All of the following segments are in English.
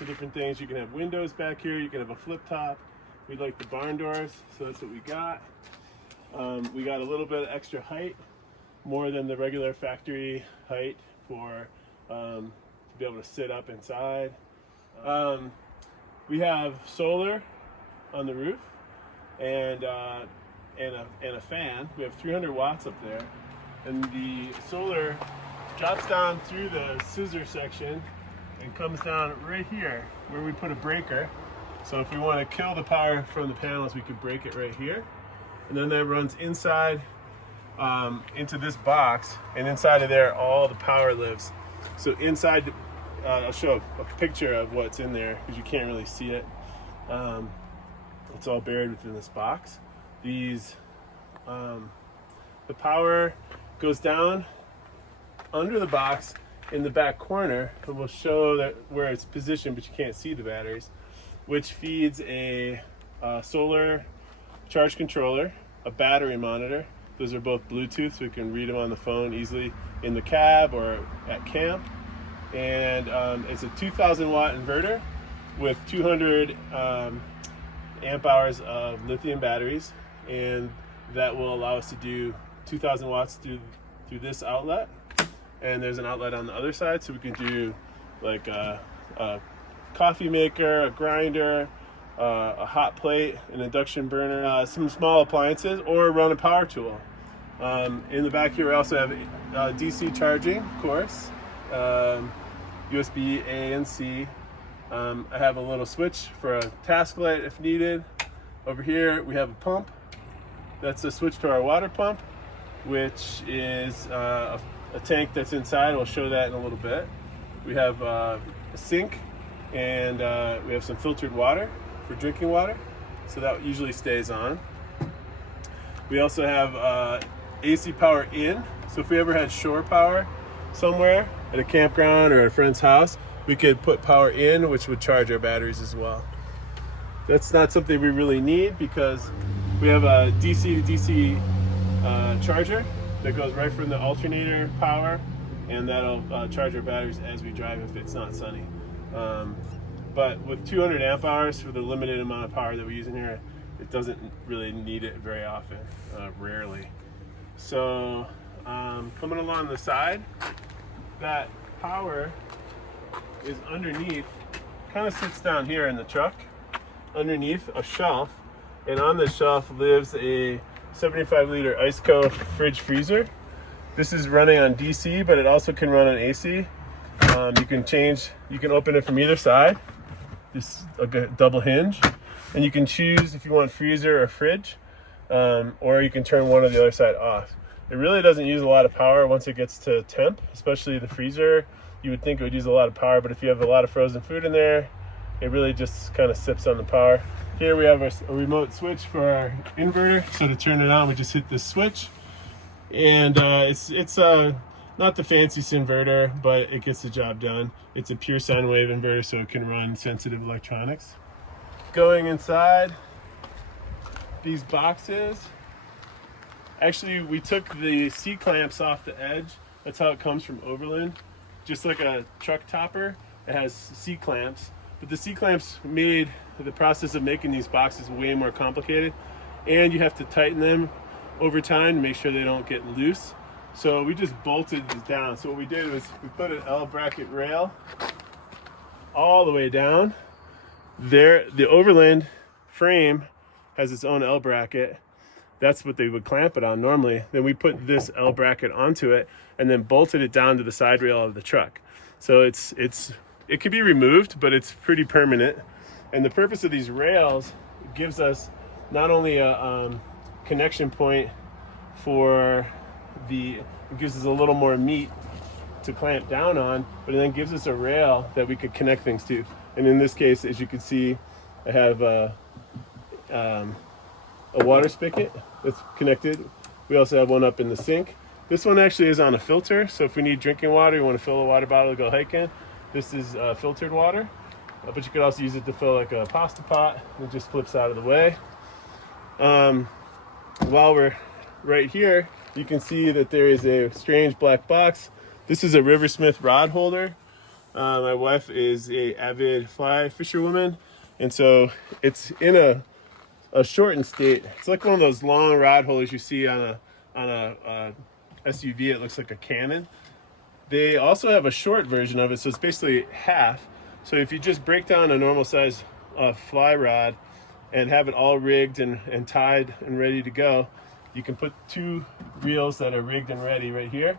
lots of different things. You can have windows back here, you can have a flip top. We like the barn doors, so that's what we got. We got a little bit of extra height, more than the regular factory height for to be able to sit up inside. We have solar on the roof and a fan. We have 300 watts up there, and the solar drops down through the scissor section and comes down right here where we put a breaker. So if we want to kill the power from the panels, we could break it right here, and then that runs inside into this box, and inside of there all the power lives. So inside, I'll show a picture of what's in there because you can't really see it. It's all buried within this box. These the power goes down under the box in the back corner, and we'll show that where it's positioned, but you can't see the batteries, which feeds a solar charge controller, a battery monitor. Those are both Bluetooth, so we can read them on the phone easily in the cab or at camp. And it's a 2,000 watt inverter with 200 amp hours of lithium batteries, and that will allow us to do 2,000 watts through this outlet. And there's an outlet on the other side, so we can do like a coffee maker, a grinder, a hot plate, an induction burner, some small appliances, or run a power tool. In the back here we also have DC charging, of course, USB A and C. I have a little switch for a task light if needed. Over here we have a pump. That's a switch to our water pump, which is a tank that's inside. We'll show that in a little bit. We have a sink, and we have some filtered water for drinking water, so that usually stays on. We also have AC power in, so if we ever had shore power somewhere at a campground or at a friend's house, we could put power in, which would charge our batteries as well. That's not something we really need because we have a DC to DC charger that goes right from the alternator power, and that'll charge our batteries as we drive if it's not sunny. But with 200 amp hours for the limited amount of power that we use in here, it doesn't really need it very often, rarely. So coming along the side, that power is underneath, kind of sits down here in the truck, underneath a shelf, and on this shelf lives a 75-liter Iceco fridge freezer. This is running on DC, but it also can run on AC. You can open it from either side, just a double hinge, and you can choose if you want freezer or fridge, or you can turn one or the other side off. It really doesn't use a lot of power once it gets to temp, especially the freezer. You would think it would use a lot of power, but if you have a lot of frozen food in there, it really just kind of sips on the power. Here we have a remote switch for our inverter, so to turn it on we just hit this switch, and it's not the fanciest inverter, but it gets the job done. It's a pure sine wave inverter, so it can run sensitive electronics. Going inside these boxes, actually we took the C-clamps off the edge. That's how it comes from Ovrlnd. Just like a truck topper, it has C-clamps, but the C-clamps made the process of making these boxes way more complicated, and you have to tighten them over time to make sure they don't get loose. So we just bolted these down. So what we did was we put an L bracket rail all the way down there. The Ovrlnd frame has its own L bracket. That's what they would clamp it on normally. Then we put this L bracket onto it and then bolted it down to the side rail of the truck. So it could be removed, but it's pretty permanent. And the purpose of these rails gives us not only a connection point for it gives us a little more meat to clamp down on, but it then gives us a rail that we could connect things to. And in this case, as you can see, I have a water spigot that's connected. We also have one up in the sink. This one actually is on a filter, so if we need drinking water, you want to fill a water bottle to go hiking, this is filtered water. But you could also use it to fill like a pasta pot. It just flips out of the way. While we're right here, you can see that there is a strange black box. This is a Riversmith rod holder. My wife is a avid fly fisherwoman, and so it's in a shortened state. It's like one of those long rod holders you see on a SUV. It looks like a cannon. They also have a short version of it, so it's basically half. So if you just break down a normal size fly rod and have it all rigged and tied and ready to go, you can put 2 reels that are rigged and ready right here,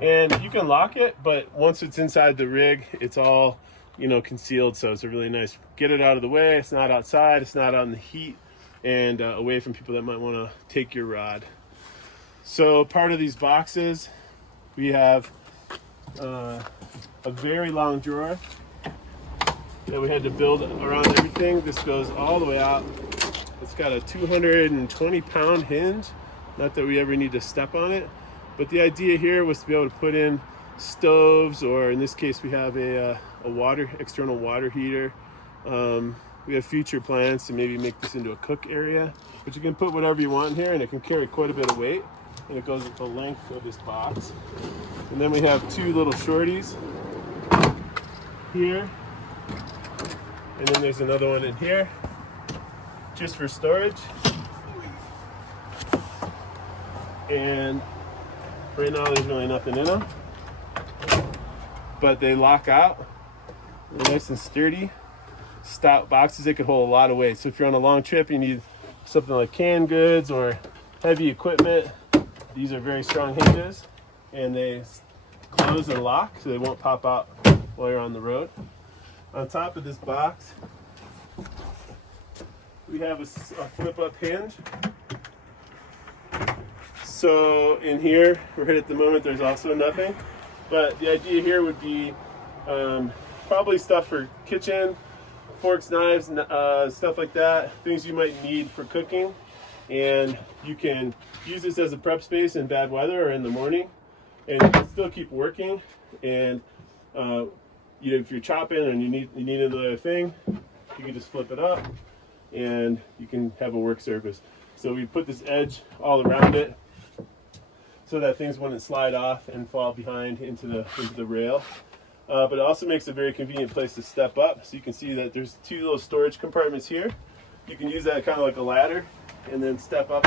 and you can lock it, but once it's inside the rig, it's all, you know, concealed. So it's a really nice, get it out of the way. It's not outside, it's not out in the heat, and away from people that might want to take your rod. So part of these boxes, we have a very long drawer that we had to build around everything. This goes all the way out. It's got a 220-pound hinge. Not that we ever need to step on it, but the idea here was to be able to put in stoves, or in this case we have a external water heater. We have future plans to maybe make this into a cook area, but you can put whatever you want in here, and it can carry quite a bit of weight, and it goes the length of this box. And then we have 2 little shorties here, and then there's another one in here just for storage. And right now there's really nothing in them, but they lock out. They're nice and sturdy, stout boxes. They could hold a lot of weight. So if you're on a long trip, you need something like canned goods or heavy equipment, these are very strong hinges, and they close and lock so they won't pop out while you're on the road. On top of this box, we have a flip up hinge. So in here, right at the moment, there's also nothing, but the idea here would be probably stuff for kitchen, forks, knives, stuff like that, things you might need for cooking. And you can use this as a prep space in bad weather or in the morning, and you can still keep working. And you know, if you're chopping and you need another thing, you can just flip it up and you can have a work surface. So we put this edge all around it so that things wouldn't slide off and fall behind into the rail. But it also makes a very convenient place to step up. So you can see that there's 2 little storage compartments here. You can use that kind of like a ladder and then step up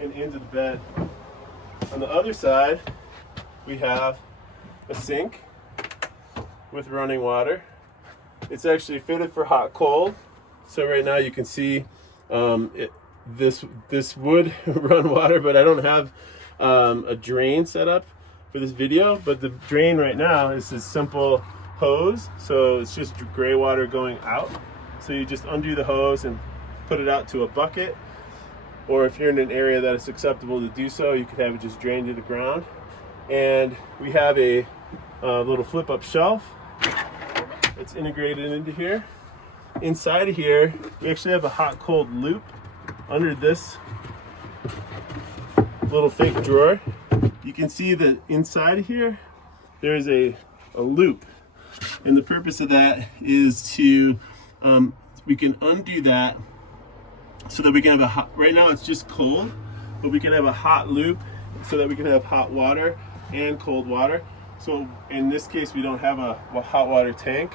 and into the bed. On the other side, we have a sink with running water. It's actually fitted for hot cold. So right now you can see this would run water, but I don't have a drain set up for this video. But the drain right now is this simple hose, so it's just gray water going out. So you just undo the hose and put it out to a bucket, or if you're in an area that is acceptable to do so, you could have it just drain to the ground. And we have a little flip up shelf that's integrated into here. Inside of here, we actually have a hot cold loop under this little fake drawer. You can see that inside of here, there's a loop. And the purpose of that is to, we can undo that so that we can have a hot, right now it's just cold, but we can have a hot loop so that we can have hot water and cold water. So in this case, we don't have a hot water tank,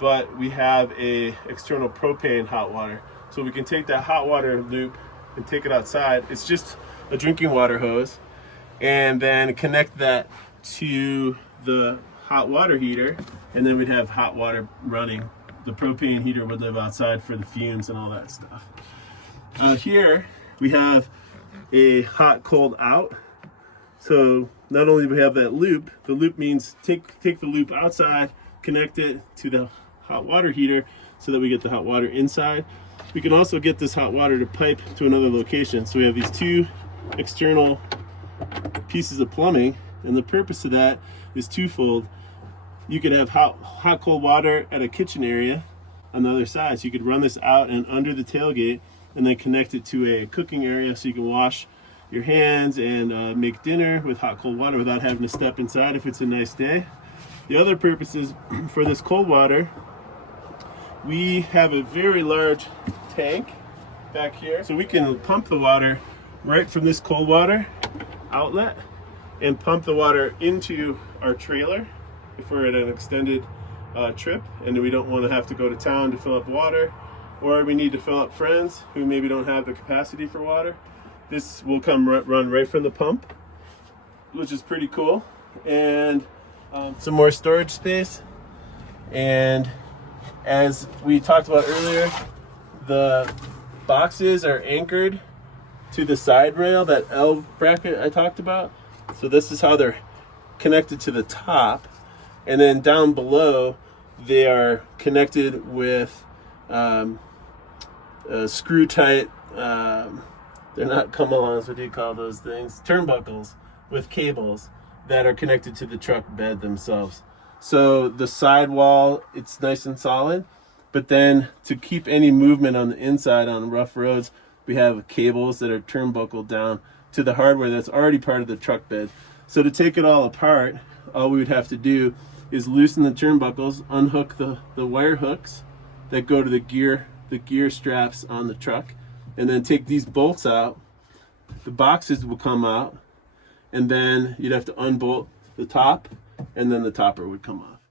but we have a external propane hot water. So we can take that hot water loop and take it outside. It's just a drinking water hose, and then connect that to the hot water heater, and then we'd have hot water running. The propane heater would live outside for the fumes and all that stuff. Here we have a hot cold out. So not only do we have that loop, the loop means take the loop outside, connect it to the hot water heater so that we get the hot water inside. We can also get this hot water to pipe to another location. So we have these 2 external pieces of plumbing, and the purpose of that is twofold. You could have hot cold water at a kitchen area on the other side. So you could run this out and under the tailgate and then connect it to a cooking area so you can wash your hands and make dinner with hot cold water without having to step inside if it's a nice day. The other purpose is for this cold water, we have a very large tank back here, so we can pump the water right from this cold water outlet and pump the water into our trailer if we're at an extended trip and we don't want to have to go to town to fill up water, or we need to fill up friends who maybe don't have the capacity for water. This will come run right from the pump, which is pretty cool. And some more storage space. And as we talked about earlier, the boxes are anchored to the side rail, that L bracket I talked about. So this is how they're connected to the top. And then down below, they are connected with screw tight, they're not come-alongs, what do you call those things? Turnbuckles with cables that are connected to the truck bed themselves. So the sidewall, it's nice and solid, but then to keep any movement on the inside on rough roads, we have cables that are turnbuckled down to the hardware that's already part of the truck bed. So to take it all apart, all we would have to do is loosen the turnbuckles, unhook the wire hooks that go to the gear straps on the truck, and then take these bolts out. The boxes will come out, and then you'd have to unbolt the top, and then the topper would come off.